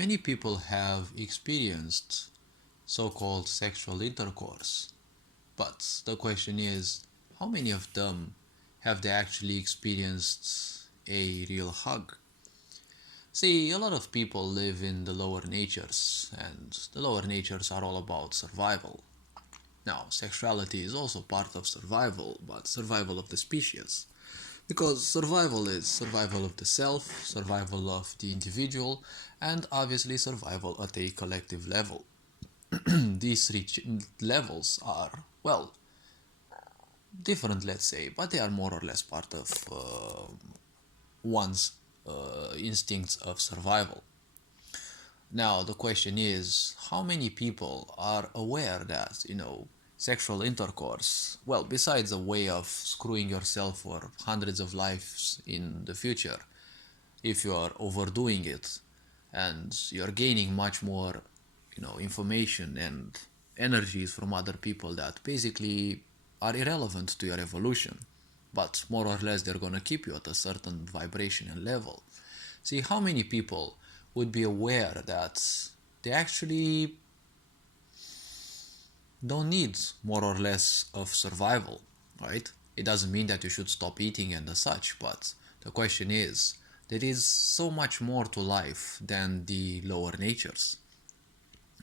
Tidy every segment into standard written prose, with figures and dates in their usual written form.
Many people have experienced so-called sexual intercourse, but the question is, how many of them have they actually experienced a real hug? See, a lot of people live in the lower natures, and the lower natures are all about survival. Now, sexuality is also part of survival, but survival of the species. Because survival is survival of the self, survival of the individual, and obviously survival at a collective level. These three levels are, well, different, let's say, but they are more or less part of one's instincts of survival. Now, the question is, how many people are aware that, sexual intercourse, well, besides a way of screwing yourself for hundreds of lives in the future, if you are overdoing it and you're gaining much more, information and energies from other people that basically are irrelevant to your evolution, but more or less they're gonna keep you at a certain vibration and level. See, how many people would be aware that they actually don't need more or less of survival, right? It doesn't mean that you should stop eating and such, but the question is, there is so much more to life than the lower natures.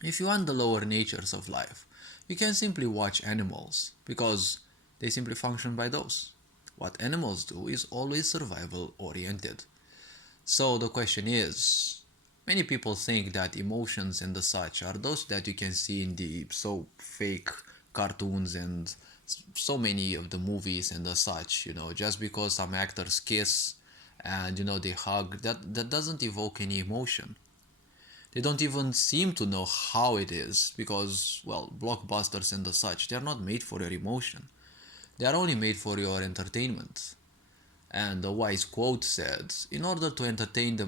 If you want the lower natures of life, you can simply watch animals because they simply function by those. What animals do is always survival oriented. So the question is, many people think that emotions and the such are those that you can see in the so fake cartoons and so many of the movies and the such, just because some actors kiss and they hug, that doesn't evoke any emotion. They don't even seem to know how it is because, well, blockbusters and the such, they're not made for your emotion. They are only made for your entertainment. And a wise quote said, in order to entertain the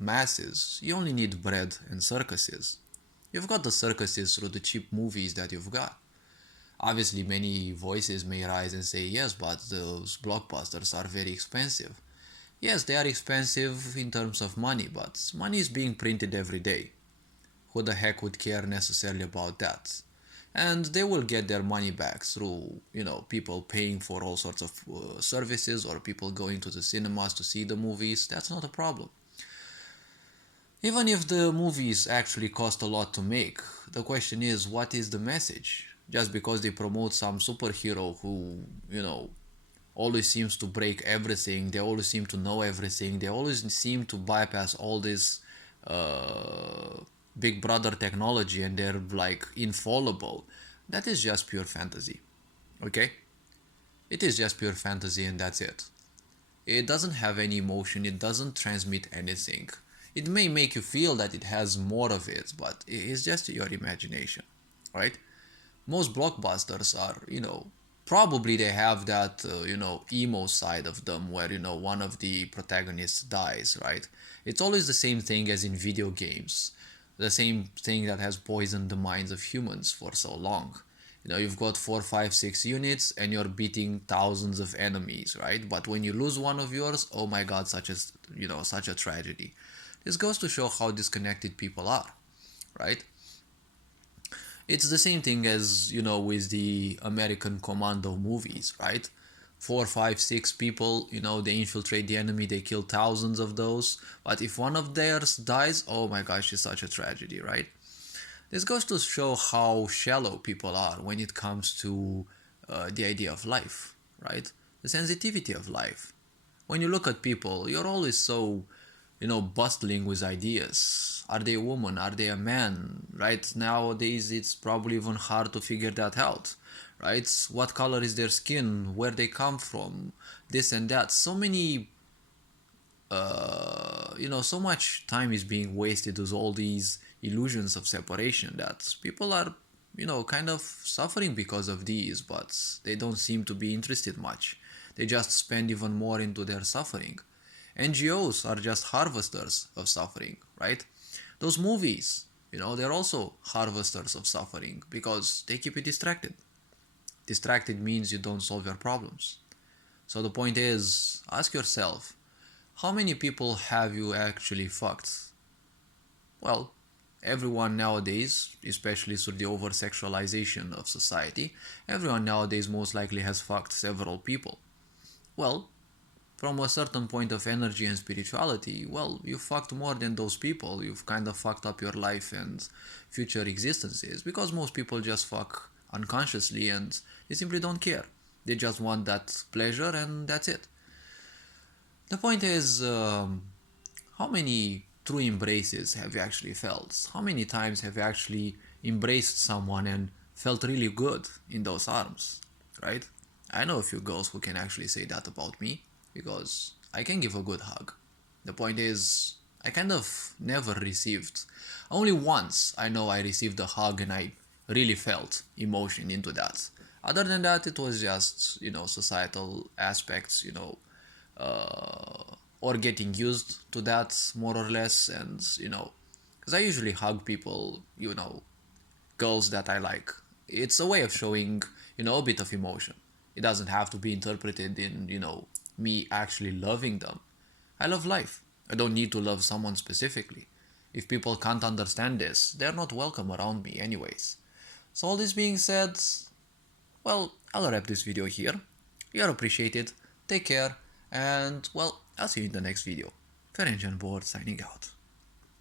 masses, you only need bread and circuses. You've got the circuses through the cheap movies that you've got. Obviously, many voices may rise and say, yes, but those blockbusters are very expensive. Yes, they are expensive in terms of money, but money is being printed every day. Who the heck would care necessarily about that? And they will get their money back through, people paying for all sorts of services or people going to the cinemas to see the movies. That's not a problem. Even if the movies actually cost a lot to make, the question is, what is the message? Just because they promote some superhero who, always seems to break everything, they always seem to know everything, they always seem to bypass all this big brother technology and they're like infallible. That is just pure fantasy. Okay? It is just pure fantasy and that's it. It doesn't have any emotion, it doesn't transmit anything. It may make you feel that it has more of it, but it's just your imagination, right? Most blockbusters are, probably they have that, emo side of them where, one of the protagonists dies, right? It's always the same thing as in video games. The same thing that has poisoned the minds of humans for so long. You've got 4, 5, 6 units and you're beating thousands of enemies, right? But when you lose one of yours, oh my god, such a tragedy. This goes to show how disconnected people are, right? It's the same thing as, with the American Commando movies, right? 4, 5, 6 people, they infiltrate the enemy, they kill thousands of those. But if one of theirs dies, oh my gosh, it's such a tragedy, right? This goes to show how shallow people are when it comes to the idea of life, right? The sensitivity of life. When you look at people, you're always so, bustling with ideas. Are they a woman? Are they a man? Right? Nowadays, it's probably even hard to figure that out, right? What color is their skin? Where they come from? This and that. So many, so much time is being wasted with all these illusions of separation that people are, kind of suffering because of these, but they don't seem to be interested much. They just spend even more into their suffering. NGOs are just harvesters of suffering, right? Those movies, they're also harvesters of suffering because they keep you distracted. Distracted means you don't solve your problems. So the point is, ask yourself, how many people have you actually fucked? Well, everyone nowadays, especially through the over sexualization of society, everyone nowadays most likely has fucked several people. Well, from a certain point of energy and spirituality, well, you fucked more than those people. You've kind of fucked up your life and future existences because most people just fuck unconsciously and they simply don't care. They just want that pleasure and that's it. The point is, how many true embraces have you actually felt? How many times have you actually embraced someone and felt really good in those arms, right? I know a few girls who can actually say that about me because I can give a good hug. The point is, I kind of never received. Only once I know I received a hug and I really felt emotion into that. Other than that, it was just, societal aspects, or getting used to that more or less. And because I usually hug people, girls that I like. It's a way of showing, a bit of emotion. It doesn't have to be interpreted in, me actually loving them. I love life. I don't need to love someone specifically. If people can't understand this, they're not welcome around me anyways. So all this being said, well, I'll wrap this video here. You're appreciated. Take care. And, well, I'll see you in the next video. Ferenc Board signing out.